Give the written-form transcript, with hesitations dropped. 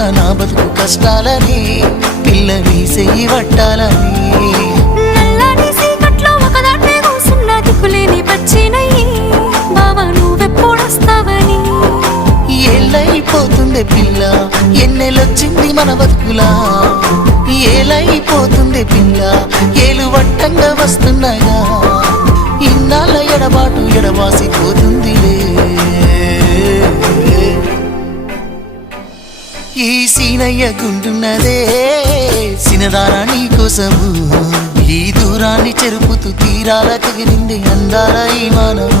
పడుతున్న నా బతుకు కష్టాలని పిల్లని చెయ్యి పట్టాలని నల్లని సీకట్లో ఒకదాన్నే కూసున్న దిక్కులేని పచ్చినయ్యి బావా నువ్వెప్పుడొస్తావని ఏళ్ళైపోతుంది పిల్ల ఎన్నెలొచ్చింది మన బతుకులా ఏలైపోతుంది పిల్ల ఏలు వట్టంగా వస్తున్నాగా ఇన్నాళ్ళ ఎడబాటు ఎడబాసిపోతుందిలే ఈ సీనయ్య గుంటున్నదే సినదారా నీ కోసము ఈ దూరాన్ని చెరుపుతూ తీరాల తెగిరింది అందాల ఈ మానవు